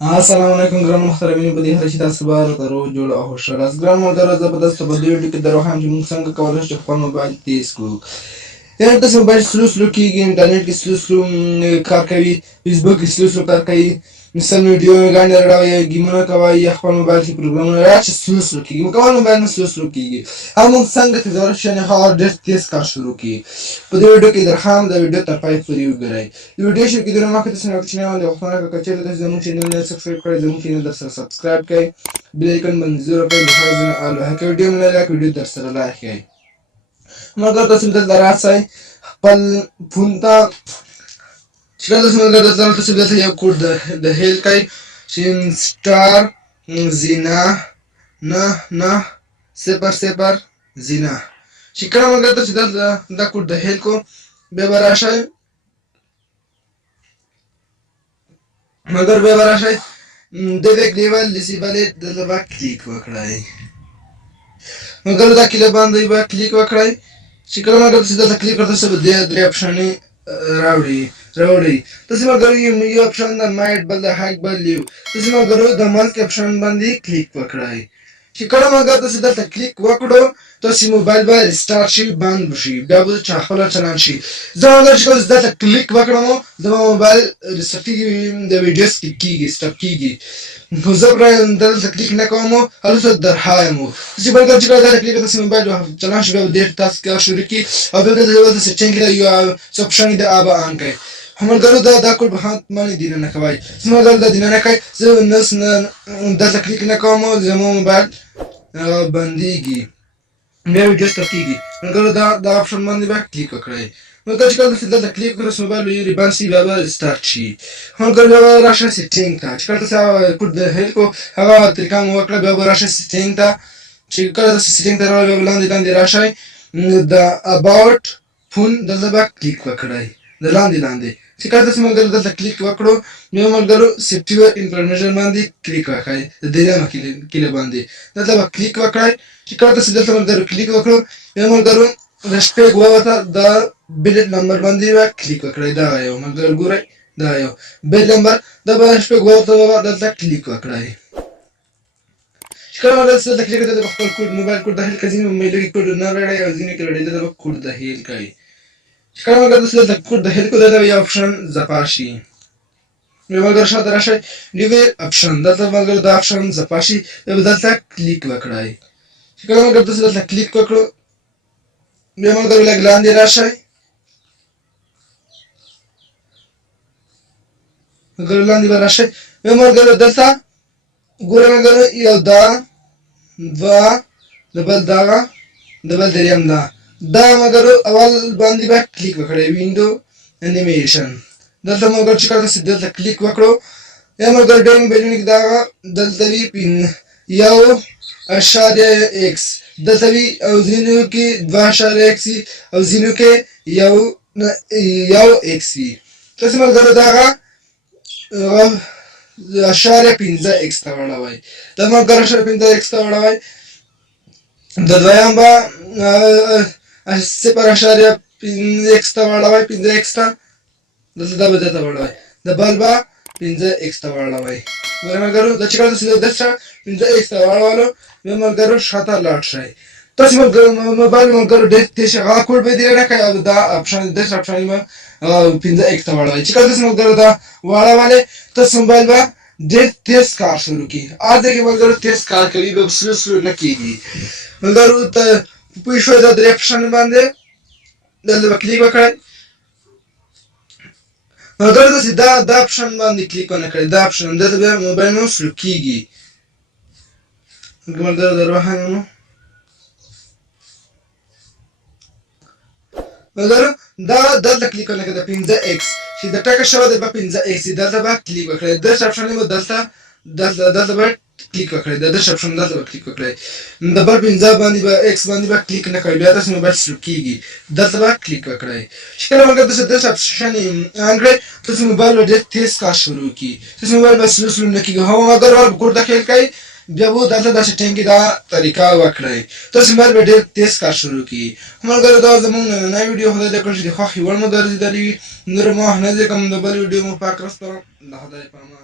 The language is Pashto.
السلام علیکم ګران محترمین په دې هر چې تاسو بار درو جوړ او خوشاله یاست ګران ملګرو زبردست په دې ویډیو کې درو هم چې موږ څنګه کولای شو خپل موبایل تیز کړو یعنی تاسو موبایل سلو کېږي انټرنیټ کې سلو کار کوي فیسبوک کې سلو کار کوي مثال ویډیو غاڼې راوړي گیمونه کوي یا خپل موبایل کې پروګرامونه راځي سلو کېږي مکمل موبایل نه سلو کېږي او موږ څنګه تیزول شي نه هغه ډېر تیز کار شروع کړي په دې ویډیو کې درخام د ویډیو تر پای پورې وګورئ د ویډیو شروع کېدو مخکې تاسو نه کوچنی باندې وختونه کچېږي تاسو زموږ چینل نه سبسکرایب کړئ زموږ چینل در سره سبسکرایب کړئ بیل آیکن باندې زور کړئ د هر ځای آل هکه ویډیو نه لایک ویډیو در سره لایک کړئ مګر تاسو دلته راځئ خپل فون ته چې تاسو دلته تاسو دلته یو کوډ د هیل کوي شین سٹار زینا نه نه 00 زینا چې کله موږ تاسو دلته دا کوډ د هیل کو به براشي مگر به براشي د ویک دیوال لسیبلې د لبا کلیک وکړئ مگر دا کله باندې به کلیک وکړئ چې کله موږ تاسو دلته کلیک کړئ تاسو به د درې اپشن راوړي تاسو مګر یو اپشن د مایټ بل د هاک بل لیو تاسو مګر د مالک اپشن باندې کلیک وکړئ چې کله موږ تاسو دلته کلیک وکړو تاسو موبایل به ریسټارټ شي بند شي بیا به خپل چلان شي زه مګر چې دلته کلیک وکړم د موبایل ریسټارټ د ویډیوز کیږي سټاپ کیږي خو زه دلته کلیک نه کوم هلته درهایم چې بل چې دلته کلیک تاسو موبایل چلان شي بیا ډیر تاسو کار شروع کی او بیا دلته سیټینګ یو اپشن د ابا ان کوي همګرو دا کوډ به باندې دینه نه کوي زما دلته دینه نه کوي زه نس نه دلته کلیک نه کوم زمو موبایل بنديږي بیا ویډیو ستاپ کیږي همګرو دا اپشن باندې به کلیک وکړئ نو چې کله تاسو دلته کلیک کړئ موبایل یې ریبان سی بیا به سٹارټ شي همګرو بیا راشه سیټینګ ته چې کله تاسو کوډ د هیل کو هغه طریقه مو وکړه بیا راشه سیټینګ ته چې کله تاسو سیټینګ ته راوړئ لاندې راشئ د اباوت فون دلته به کلیک وکړئ د لاندې چې کله تاسو موږ دلته کلیک وکړو نو موږ سیفټویر انفارمیشن باندې کلیک وکړئ د دې کله باندې دلته به کلیک وکړئ چې کله تاسو دلته موږ کلیک وکړو نو موږ رشپېګ وته د بلټ نمبر باندې به کلیک وکړئ دا یو موږ ګورئ دا یو بل نمبر د رشپېګ وته دلته کلیک وکړئ چې کله موږ دلته کلیک وکړو د خپل کوډ موبایل کوډ داخل کړئ موبایل کې کوډ نه راړی او ځینې کې راړی د کوډ داخل کړئ چې موږ دلته کوډ د هیل کو دا یو اپشن زپاشي موږ شاته راشي نیو اپشن دلته موږ دا اپشن زپاشي دلته کلیک وکړئ چې موږ دلته کلیک وکړو موږ لاندې راشي موږ لاندې راشي موږ دلته ګورم یو دا دبل دریم دا مګر اول باندې به کلیک وکړئ وینډو انیمیشن دلته موږ چې کله دلته کلیک وکړو یا موږ ډینګ بجنیک دا دلته وی پین یو اشاریه ایکس دلته وی او زینو کې 2 ایکس او زینو کې یو ایکس تاسو موږ دا اشاریه 15 ایکس ته وړوي دا موږ اشاریه 15 ایکس ته وړوي د دویم با 0.5 ته وړوي 15 ته دلته دا به ته وړوي د بل با 15 ته وړوي ورمګرو د چې کله تاسو دلته 15 ته وړولو ورمګرو شاته لاړ شئ تاسو موبایل مګرو د تیش هغه کوډ به دی نه کوي دا اپشن د اپشن ما 15 ته وړوي چې کله تاسو مګرو دا وړواله تاسو موبایل با ډېر تیز کار شروع کی اته کې مګرو تیز کار کوي به سلو نه کیږي مګرو ته په شوي د درې اپشن باندې دلته کلیک وکړئ مګر تاسو دا اپشن باندې کلیک نه کړئ دا اپشن دلته به موبایل مو سلو کیږي مګر دروهانو مګر دا دلته کلیک نه کړئ 15x چې د ټاکه شوی د 15x دلته به کلیک وکړئ د اپشن مو دلته به کلیک وکړئ د اپشن دلته به کلیک وکړئ د بل 15 باندې به x باندې به کلیک نه کړئ بیا تاسو موبایل سلو کیږي دلته به کلیک وکړئ چې کله موږ تاسو د اپشن انګړ تاسو موبایل ډېر تیز کار شروع کی تاسو موبایل به سلو نه کیږي هو اگر کوډ داخل کړئ بیا وو دلته د سیټینګ دا طریقه وکړئ تاسو موبایل به ډېر تیز کار شروع کی موږ دا زموږ نه ویډیو هدا د کړی خو خو ور مو درځي نور ما نه کوم د بل ویډیو مو پاک راستم الله خدای پامان